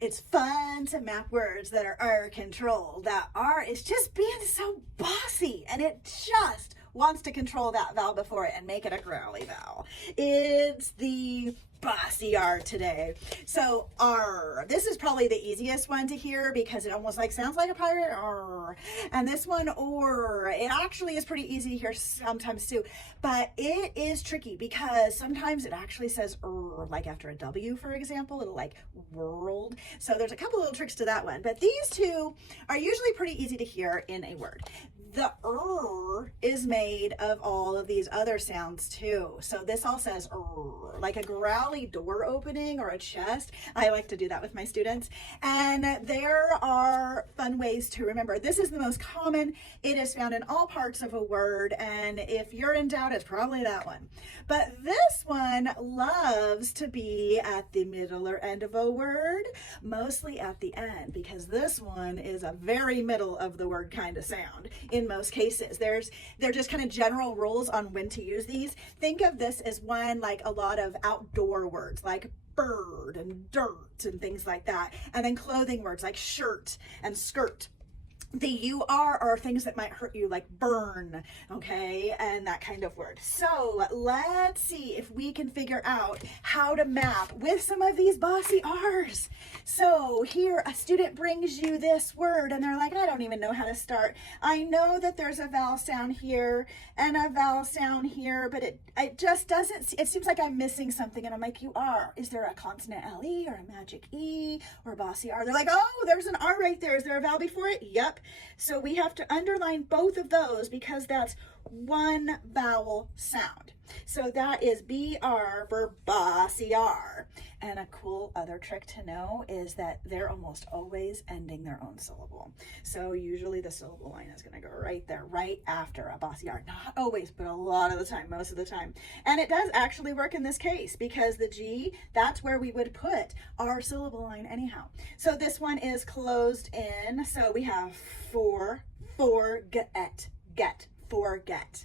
It's fun to map words that are R controlled. That R is just being so bossy, and it just wants to control that vowel before it and make it a growly vowel. It's the bossy-r today. So R, this is probably the easiest one to hear because it almost like sounds like a pirate R. And this one or, it actually is pretty easy to hear sometimes too, but it is tricky because sometimes it actually says like after a W, for example, it'll like world. So there's a couple little tricks to that one, but these two are usually pretty easy to hear in a word. The is made of all of these other sounds too. So this all says like a growly door opening or a chest. I like to do that with my students. And there are fun ways to remember. This is the most common. It is found in all parts of a word. And if you're in doubt, it's probably that one. But this one loves to be at the middle or end of a word, mostly at the end, because this one is a very middle of the word kind of sound in most cases. They're just kind of general rules on when to use these. Think of this as one like a lot of outdoor words like bird and dirt and things like that. And then clothing words like shirt and skirt. The UR are things that might hurt you, like burn, okay, and that kind of word. So let's see if we can figure out how to map with some of these bossy R's. So here a student brings you this word and they're like, I don't even know how to start. I know that there's a vowel sound here and a vowel sound here, but it just doesn't, it seems like I'm missing something. And I'm like, you are. Is there a consonant LE or a magic E or a bossy R? They're like, oh, there's an R right there. Is there a vowel before it? Yep. So we have to underline both of those because that's one vowel sound. So that is BR for bossy-r. And a cool other trick to know is that they're almost always ending their own syllable. So usually the syllable line is going to go right there, right after a bossy-r. Not always, but a lot of the time, most of the time. And it does actually work in this case because the G, that's where we would put our syllable line anyhow. So this one is closed in. So we have forget, forget.